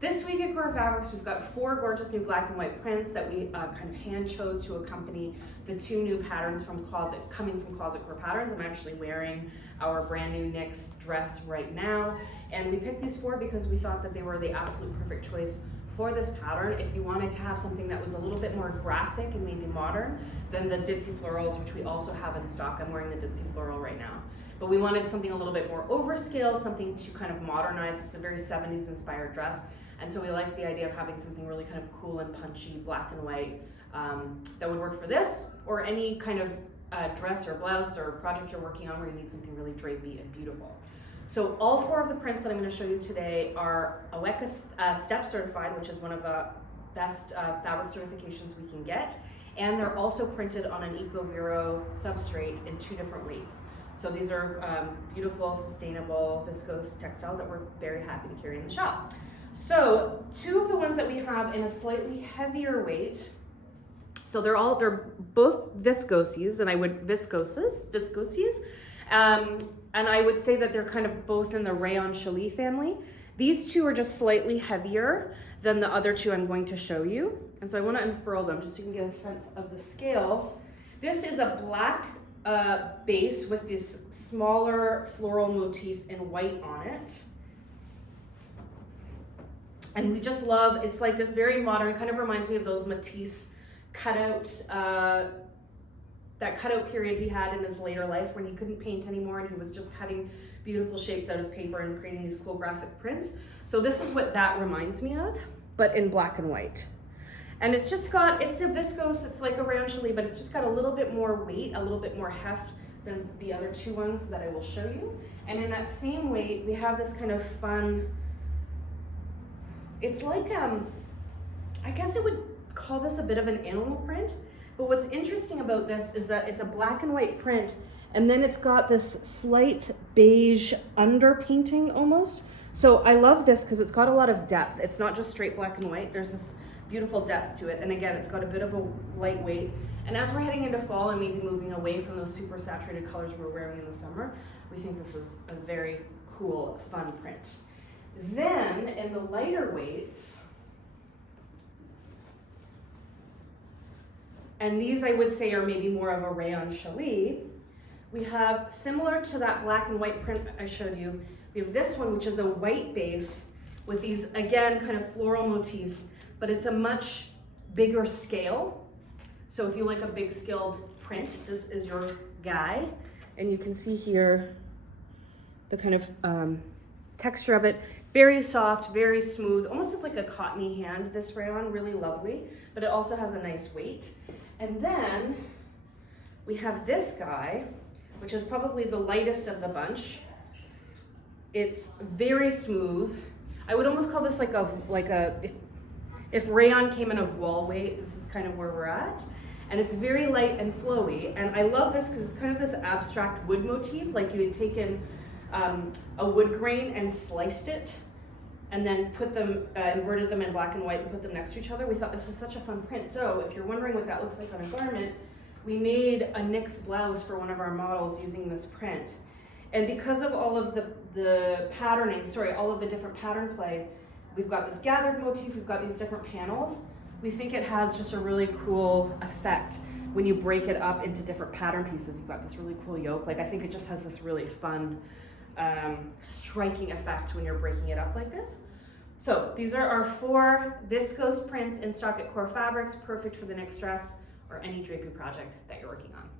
This week at Core Fabrics, we've got 4 gorgeous new black and white prints that we kind of hand chose to accompany the 2 new patterns coming from Closet Core Patterns. I'm actually wearing our brand new NYX dress right now. And we picked these 4 because we thought that they were the absolute perfect choice for this pattern. If you wanted to have something that was a little bit more graphic and maybe modern than the ditzy florals, which we also have in stock. I'm wearing the ditzy floral right now. But we wanted something a little bit more overscale, something to kind of modernize. It's a very 70s inspired dress. And so we like the idea of having something really kind of cool and punchy, black and white, that would work for this or any kind of dress or blouse or project you're working on where you need something really drapey and beautiful. So all 4 of the prints that I'm going to show you today are OECA Step certified, which is one of the best fabric certifications we can get. And they're also printed on an EcoVero substrate in 2 different weights. So these are beautiful, sustainable viscose textiles that we're very happy to carry in the shop. So 2 of the ones that we have in a slightly heavier weight, so they're both viscoses, and viscoses, and I would say that they're kind of both in the rayon challis family. These 2 are just slightly heavier than the other 2 I'm going to show you, and so I want to unfurl them just so you can get a sense of the scale. This is a black base with this smaller floral motif in white on it. And we just love, it's like this very modern, kind of reminds me of those Matisse cutout, that cutout period he had in his later life when he couldn't paint anymore and he was just cutting beautiful shapes out of paper and creating these cool graphic prints. So this is what that reminds me of, but in black and white. And it's just got, it's a viscose, it's like a rayon challis, but it's just got a little bit more weight, a little bit more heft than the other 2 ones that I will show you. And in that same weight, we have this kind of fun, it's like, I guess I would call this a bit of an animal print, but what's interesting about this is that it's a black and white print, and then it's got this slight beige underpainting almost. So I love this because it's got a lot of depth. It's not just straight black and white, there's this beautiful depth to it, and again, it's got a bit of a lightweight. And as we're heading into fall and maybe moving away from those super saturated colors we're wearing in the summer, we think this is a very cool, fun print. Then in the lighter weights, and these I would say are maybe more of a rayon challis, we have, similar to that black and white print I showed you, we have this one which is a white base with these, again, kind of floral motifs, but it's a much bigger scale. So if you like a big scaled print, this is your guy. And you can see here the kind of texture of it. Very soft, very smooth, almost as like a cottony hand, this rayon, really lovely, but it also has a nice weight. And then we have this guy, which is probably the lightest of the bunch. It's very smooth. I would almost call this if rayon came in a wall weight, this is kind of where we're at. And it's very light and flowy. And I love this because it's kind of this abstract wood motif, like you had taken a wood grain and sliced it and then put them, inverted them in black and white and put them next to each other. We thought this was such a fun print. So if you're wondering what that looks like on a garment, we made a NYX blouse for one of our models using this print. And because of all of the patterning, all of the different pattern play, we've got this gathered motif, we've got these different panels. We think it has just a really cool effect when you break it up into different pattern pieces. You've got this really cool yoke. Like, I think it just has this really fun, striking effect when you're breaking it up like this. So these are our 4 viscose prints in stock at Core Fabrics, perfect for the NYX dress or any drapey project that you're working on.